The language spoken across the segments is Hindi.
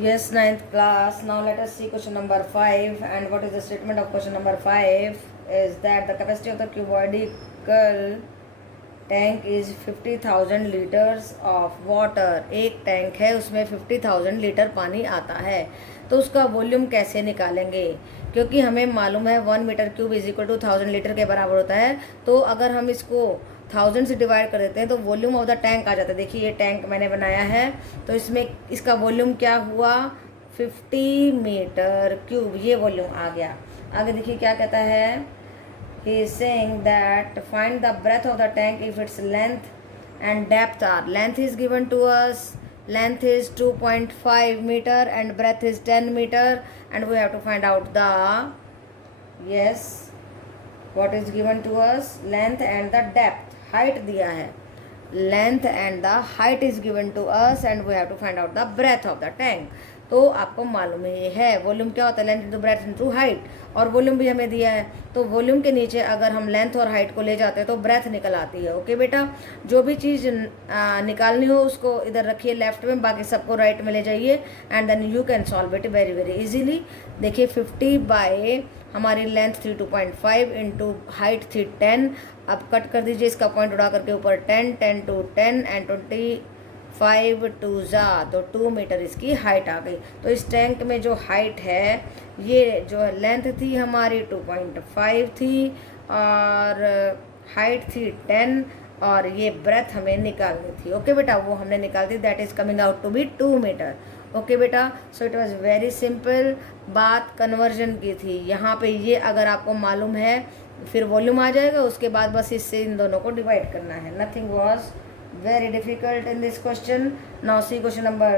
Yes, ninth class. Now let us see question number 5. And what is the statement of question number 5? Is that the capacity of the cubical tank is 50,000 liters of water. एक टैंक है, उसमें 50,000 लीटर पानी आता है, तो उसका वॉल्यूम कैसे निकालेंगे? क्योंकि हमें मालूम है 1 metre cube is equal to 1000 litre के बराबर होता है, तो अगर हम इसको 1000 से डिवाइड कर देते हैं तो वॉल्यूम ऑफ द टैंक आ जाता है। देखिए ये टैंक मैंने बनाया है, तो इसमें इसका वॉल्यूम क्या हुआ? 50 मीटर क्यूब, ये वॉल्यूम आ गया। आगे देखिए क्या कहता है, he is saying that find the breadth of the tank if its length and depth are. Length is given to us, length is 2.5 meter and breadth is 10 meter, and we have to find out the, yes, what is given to us, length and the depth. height दिया है, length and the height is given to us and we have to find out the breadth of the tank. तो आपको मालूम ही है वॉल्यूम क्या होता है, length into breadth into height, और वॉल्यूम भी हमें दिया है, तो वॉल्यूम के नीचे अगर हम लेंथ और हाइट को ले जाते हैं तो ब्रेथ निकल आती है। ओके बेटा, जो भी चीज़ निकालनी हो उसको इधर रखिए लेफ्ट में, बाकी सबको राइट में ले जाइए and then you can solve it very very easily. देखिए 50 बाय हमारी लेंथ थी 2.5 इंटू हाइट थी 10। अब कट कर दीजिए इसका पॉइंट उड़ा करके ऊपर 10, 10 to 10 एंड 25 टू ज़ा, तो 2 मीटर इसकी हाइट आ गई। तो इस टैंक में जो हाइट है, ये जो लेंथ थी हमारी 2.5 थी और हाइट थी 10 और ये ब्रेथ हमें निकालनी थी। ओके बेटा, वो हमने निकाल दी, that is coming out to be 2 metre. Okay बेटा, so it was very simple. बात कन्वर्जन की थी, यहाँ पे ये अगर आपको मालूम है फिर वॉल्यूम आ जाएगा, उसके बाद बस इससे इन दोनों को डिवाइड करना है। Nothing was very difficult in this question. Now see question number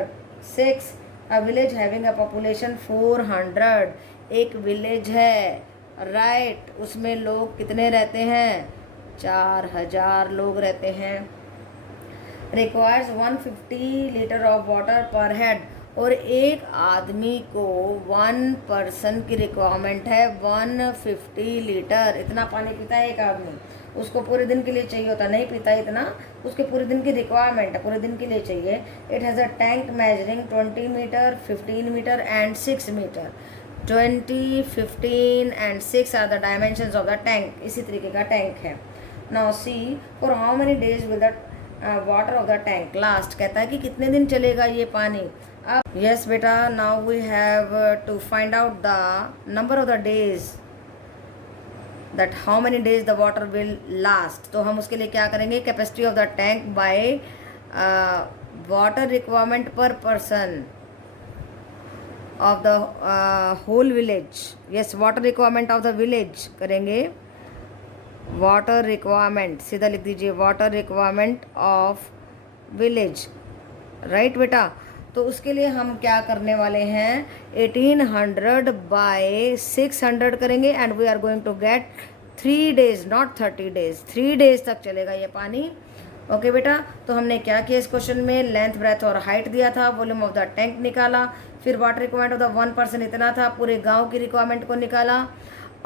6. A village having a population 400. एक विलेज है, राइट, उसमें लोग कितने रहते हैं? 4000 लोग रहते हैं। रिक्वायर्स 150 लीटर ऑफ वाटर पर हेड, और एक आदमी को 1 पर्सन की रिक्वायरमेंट है 150 लीटर। इतना पानी पीता है एक आदमी, उसको पूरे दिन के लिए चाहिए होता, नहीं पीता इतना, उसके पूरे दिन की रिक्वायरमेंट है, पूरे दिन के लिए चाहिए। It has a tank measuring 20 metre, 15 metre and 6 metre. 20, 15 and 6 are the dimensions of the tank. इसी तरीके का टैंक है। Now see for how many days will the water of the tank last, कहता है कि कितने दिन चलेगा ये पानी। अब यस बेटा, now we have to find out the number of the days, that how many days the water will last. तो हम उसके लिए क्या करेंगे, capacity of the tank by water requirement per person of the whole village. Yes, water requirement of the village करेंगे, वाटर रिक्वायरमेंट, सीधा लिख दीजिए water requirement of village, right बेटा। तो उसके लिए हम क्या करने वाले हैं, 1800 बाय 600 करेंगे and we are going to get 3 days, not 30 days, 3 days तक चलेगा ये पानी। ओके बेटा, तो हमने क्या किया इस क्वेश्चन में, लेंथ ब्रेथ और हाइट दिया था, वॉल्यूम ऑफ द टैंक निकाला, फिर water requirement of the 1 person इतना था, पूरे गाँव की रिक्वायरमेंट को निकाला,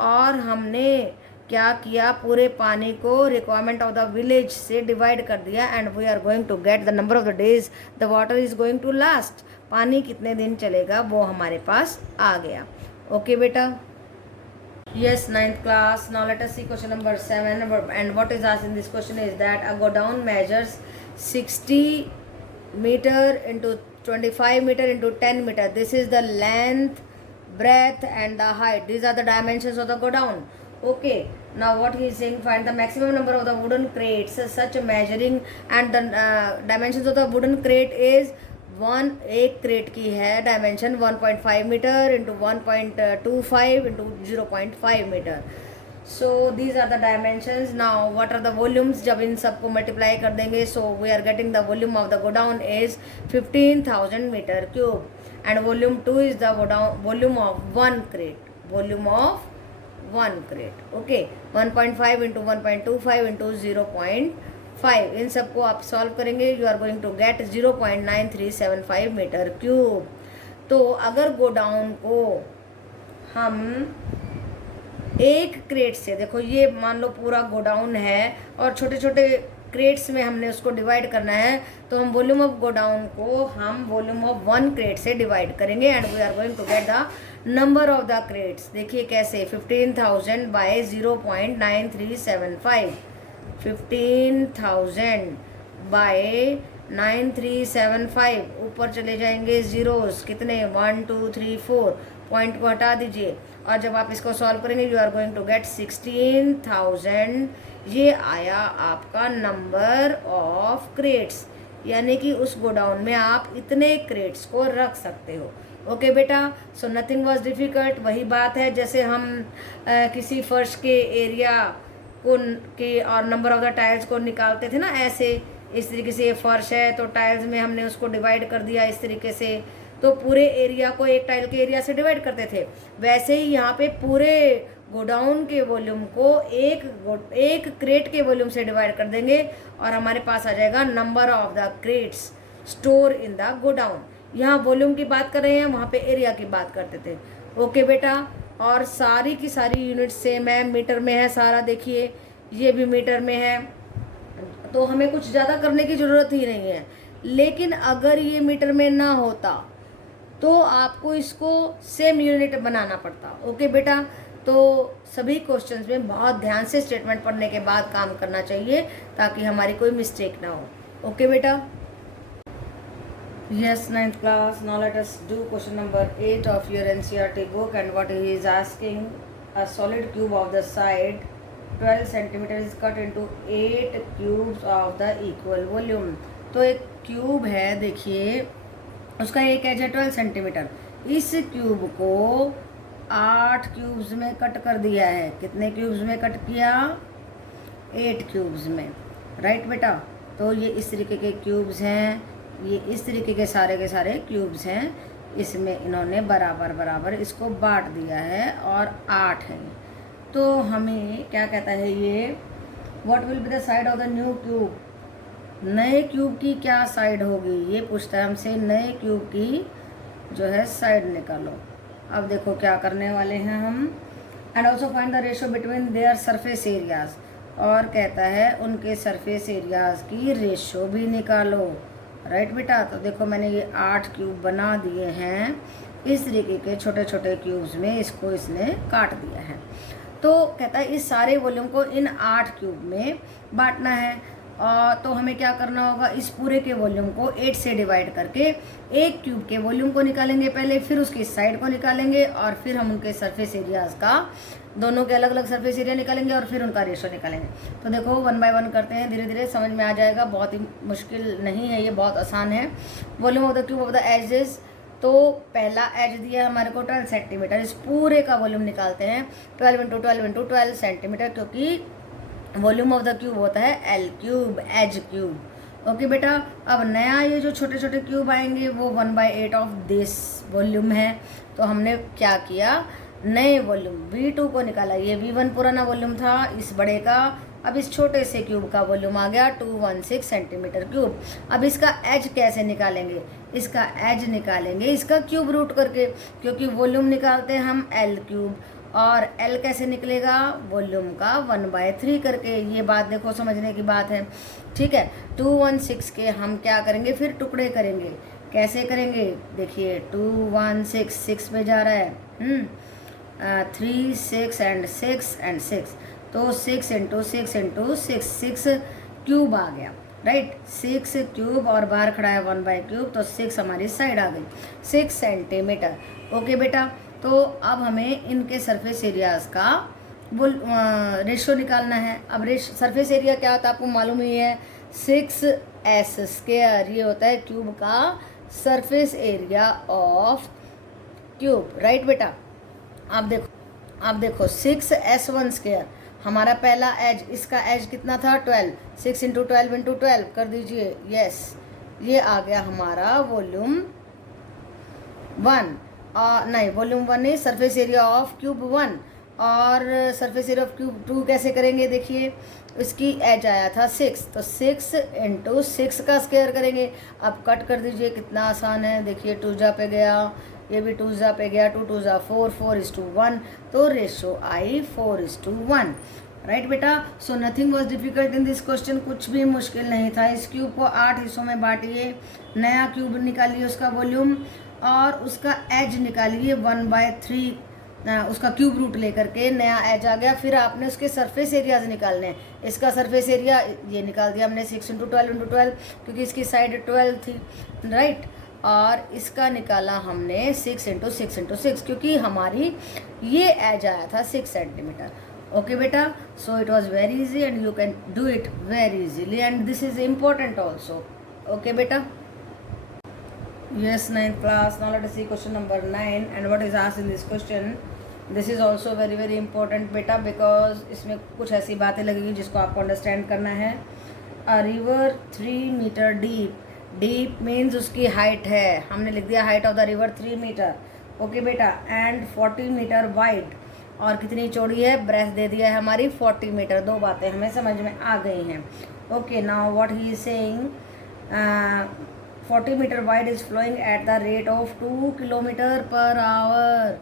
और हमने क्या किया, पूरे पानी को रिक्वायरमेंट ऑफ द विलेज से डिवाइड कर दिया and we are going to get the number of the days the water is going to last. पानी कितने दिन चलेगा वो हमारे पास आ गया। ओके बेटा, yes, ninth class. Now let us see question number 7, and what is asked in this question is that a godown measures 60 meter into 25 meter into 10 meter. This is the length, breadth and the height. These are the dimensions of the godown. Okay, now what he is saying, find the maximum number of the wooden crates such measuring, and the dimensions of the wooden crate is 1, एक क्रेट की है dimension 1.5 metre into 1.25 into 0.5 metre. So these are the dimensions. Now what are the volumes, जब इन सबको मल्टीप्लाई कर देंगे, so we are getting the volume of the godown is 15,000 metre cube and volume 2 is the volume of 1 crate, volume of 1 crate. Okay, 1.5 into 1.25 into 0.5, इन सबको आप सॉल्व करेंगे, you are going to gate 0.9375 metre cube. तो अगर गोडाउन को हम एक क्रेट से, देखो ये मान लो पूरा गोडाउन है और छोटे छोटे क्रेट्स में हमने उसको डिवाइड करना है, तो हम वॉल्यूम ऑफ गोडाउन को हम वॉल्यूम ऑफ 1 क्रेट से डिवाइड करेंगे and we are going to get the number of the crates. देखिए कैसे, 15,000 बाय 0.9375, 15,000 बाय 9375, ऊपर चले जाएंगे जीरोस, कितने 1 2 3 4, पॉइंट को हटा दीजिए और जब आप इसको सॉल्व करेंगे you are going to get 16,000। ये आया आपका नंबर ऑफ क्रेट्स, यानी कि उस गोडाउन में आप इतने क्रेट्स को रख सकते हो। ओके बेटा, सो नथिंग वाज डिफ़िकल्ट। वही बात है जैसे हम किसी फर्श के एरिया को के और नंबर ऑफ द टाइल्स को निकालते थे ना, ऐसे इस तरीके से ये फर्श है तो टाइल्स में हमने उसको डिवाइड कर दिया इस तरीके से, तो पूरे एरिया को एक टाइल के एरिया से डिवाइड करते थे। वैसे ही यहाँ पे पूरे गोडाउन के वॉल्यूम को एक क्रेट के वॉल्यूम से डिवाइड कर देंगे और हमारे पास आ जाएगा number of the crates store in the godown. यहाँ वॉल्यूम की बात कर रहे हैं, वहाँ पे एरिया की बात करते थे। ओके बेटा, और सारी की सारी यूनिट सेम है, मीटर में है सारा, देखिए ये भी मीटर में है, तो हमें कुछ ज़्यादा करने की ज़रूरत ही नहीं है। लेकिन अगर ये मीटर में ना होता तो आपको इसको सेम यूनिट बनाना पड़ता। ओके बेटा, तो सभी क्वेश्चंस में बहुत ध्यान से स्टेटमेंट पढ़ने के बाद काम करना चाहिए ताकि हमारी कोई मिस्टेक ना हो। ओके बेटा, yes 9th class, now let us do question number 8 of your NCERT book, and what he is asking, a solid cube of the side 12 cm is cut into 8 cubes of the equal volume। तो एक क्यूब है, देखिए उसका एक एज है 12 सेंटीमीटर, इस क्यूब को 8 क्यूब्स में कट कर दिया है। कितने क्यूब्स में कट किया? 8 क्यूब्स में, राइट बेटा। तो ये इस तरीके के क्यूब्स हैं, ये इस तरीके के सारे क्यूब्स हैं, इसमें इन्होंने बराबर बराबर इसको बांट दिया है और 8 हैं। तो हमें क्या कहता है ये, what will be the side of the new cube, नए क्यूब की क्या साइड होगी, ये पूछता है हमसे। नए क्यूब की जो है साइड निकालो। अब देखो क्या करने वाले हैं हम, and also find the ratio between their surface areas, और कहता है उनके सरफेस एरियाज की रेशो भी निकालो, राइट बेटा। तो देखो मैंने ये 8 क्यूब बना दिए हैं, इस तरीके के छोटे छोटे क्यूब्स में इसको इसने काट दिया है। तो कहता है इस सारे वॉल्यूम को इन 8 क्यूब में बांटना है। तो हमें क्या करना होगा, इस पूरे के वॉल्यूम को 8 से डिवाइड करके एक क्यूब के वॉल्यूम को निकालेंगे पहले, फिर उसकी साइड को निकालेंगे और फिर हम उनके सरफेस एरियाज का, दोनों के अलग अलग सरफेस एरिया निकालेंगे और फिर उनका रेशो निकालेंगे। तो देखो 1 बाय 1 करते हैं, धीरे धीरे समझ में आ जाएगा, बहुत ही मुश्किल नहीं है ये, बहुत आसान है। Volume of the cube of the edges, तो पहला एज दिया है हमारे को 12 सेंटीमीटर, इस पूरे का वॉल्यूम निकालते हैं 12 × 12 × 12 सेंटीमीटर, क्योंकि वॉल्यूम ऑफ द क्यूब होता है L cube, edge cube. Okay बेटा, अब नया ये जो छोटे छोटे क्यूब आएंगे वो 1/8 ऑफ दिस वॉल्यूम है। तो हमने क्या किया, नए वॉल्यूम V2 को निकाला, ये V1 पुराना वॉल्यूम था इस बड़े का, अब इस छोटे से क्यूब का वॉल्यूम आ गया 216 सेंटीमीटर क्यूब। अब इसका एज कैसे निकालेंगे, इसका एज निकालेंगे इसका क्यूब रूट करके, क्योंकि वॉल्यूम निकालते हैं हम एल क्यूब, और L कैसे निकलेगा, वॉल्यूम का 1/3 करके। ये बात देखो समझने की बात है, ठीक है। 216 के हम क्या करेंगे, फिर टुकड़े करेंगे। कैसे करेंगे, देखिए 216 6 पे जा रहा है, 3 6 एंड 6 एंड 6, तो 6 × 6 × 6 6 क्यूब आ गया, राइट। 6 क्यूब और बाहर खड़ा है 1/3, तो 6 हमारी साइड आ गई, 6 सेंटीमीटर। ओके बेटा, तो अब हमें इनके सरफेस एरियाज़ का रेशो निकालना है। अब सरफेस एरिया क्या होता है आपको मालूम ही है, 6s², ये होता है क्यूब का surface area of cube, right बेटा। अब देखो 6s1², हमारा पहला एज, इसका एज कितना था 12, 6 × 12 × 12 कर दीजिए, यस, ये आ गया हमारा वॉल्यूम 1, नहीं वॉल्यूम 1 नहीं, सरफेस एरिया ऑफ क्यूब 1, और सरफेस एरिया ऑफ क्यूब 2 कैसे करेंगे, देखिए इसकी एज आया था 6, तो 6 × 6 का स्क्वायर करेंगे। अब कट कर दीजिए, कितना आसान है, देखिए 2 जा पे गया, ये भी 2 जा पे गया, 2 2 जा 4, 4:1, तो रेशो आई 4:1, राइट बेटा। So nothing was difficult in this question, कुछ भी मुश्किल नहीं था। इस क्यूब को 8 हिस्सों में बांटिए, नया क्यूब निकालिए उसका वॉल्यूम, और उसका एज निकालिए 1/3 उसका क्यूब रूट लेकर के नया एज आ गया। फिर आपने उसके सरफेस एरियाज निकालने हैं। इसका सरफेस एरिया ये निकाल दिया हमने 6 × 12 × 12, क्योंकि इसकी साइड 12 थी, राइट। और इसका निकाला हमने 6 × 6 × 6, क्योंकि हमारी ये एज आया था 6 सेंटीमीटर। ओके बेटा, so it was very easy and you can do it very easily, and this is important also. Okay बेटा, yes, 9th class. Now let us see question number 9 and what is asked in this question. This is also very very important beta, because इसमें कुछ ऐसी बातें लगेगी जिसको आपको अंडरस्टैंड करना है। A river 3 meter deep, deep means उसकी हाइट है, हमने लिख दिया height of the river 3 metre. Okay बेटा, एंड 40 मीटर वाइड, और कितनी चौड़ी है, ब्रेथ दे दिया है हमारी 40 मीटर। दो बातें हमें समझ में आ गई हैं। Okay, now what he is saying, 40 metre wide is flowing at the rate of 2 kilometre per hour,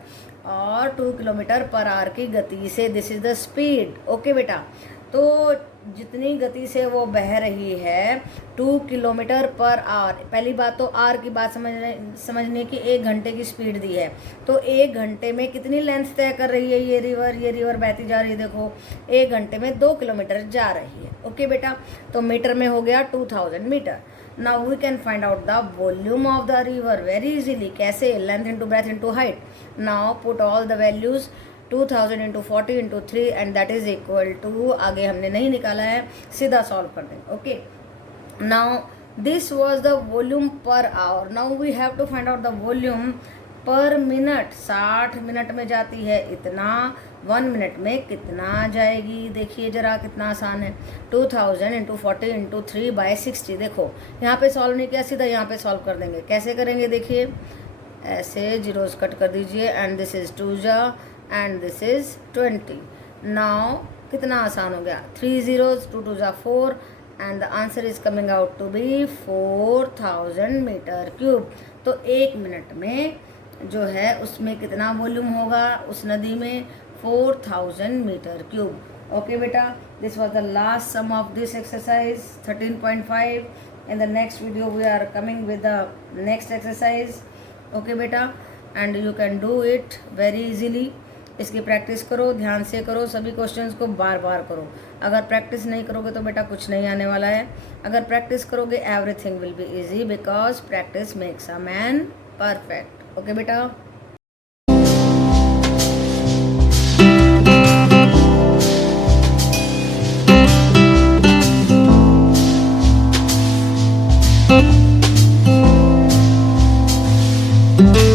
और 2 किलोमीटर पर आवर की गति से, this is the speed. Okay बेटा, तो जितनी गति से वो बह रही है 2 किलोमीटर पर आवर, पहली बात तो आर की बात समझने की, 1 घंटे की स्पीड दी है, तो 1 घंटे में कितनी लेंथ तय कर रही है ये रिवर बहती जा रही है, देखो 1 घंटे में 2 किलोमीटर जा रही है। ओके बेटा, तो मीटर में हो गया 2000 metre. Now we can find out the volume of the river very easily. कैसे, length into breadth into height. Now put all the values, 2000 into 40 into 3 and that is equal to, आगे हमने नहीं निकाला है, सीधा सॉल्व कर देंगे। Okay, now this was the volume per hour. Now we have to find out the volume पर मिनट। 60 मिनट में जाती है इतना, 1 मिनट में कितना जाएगी, देखिए जरा कितना आसान है। 2000 into 40 into 3/60, देखो यहाँ पे सॉल्व नहीं किया, सीधा यहाँ पे सॉल्व कर देंगे। कैसे करेंगे, देखिए ऐसे जीरोस कट कर दीजिए, एंड दिस इज 2 जा एंड दिस इज 20। नाउ कितना आसान हो गया, 3 zeros, 2 2 जा 4 and the answer is coming out to be 4000 metre cube. तो 1 मिनट में जो है उसमें कितना वॉल्यूम होगा उस नदी में, 4000 मीटर क्यूब। ओके बेटा, this was the last sum of this exercise 13.5। In the next video we are coming with the next exercise. Okay बेटा, and you can do it very easily. इसकी प्रैक्टिस करो, ध्यान से करो, सभी क्वेश्चंस को बार बार करो। अगर प्रैक्टिस नहीं करोगे तो बेटा कुछ नहीं आने वाला है। अगर प्रैक्टिस करोगे everything will be easy, because practice makes a man perfect. Okay बेटा। Thank you.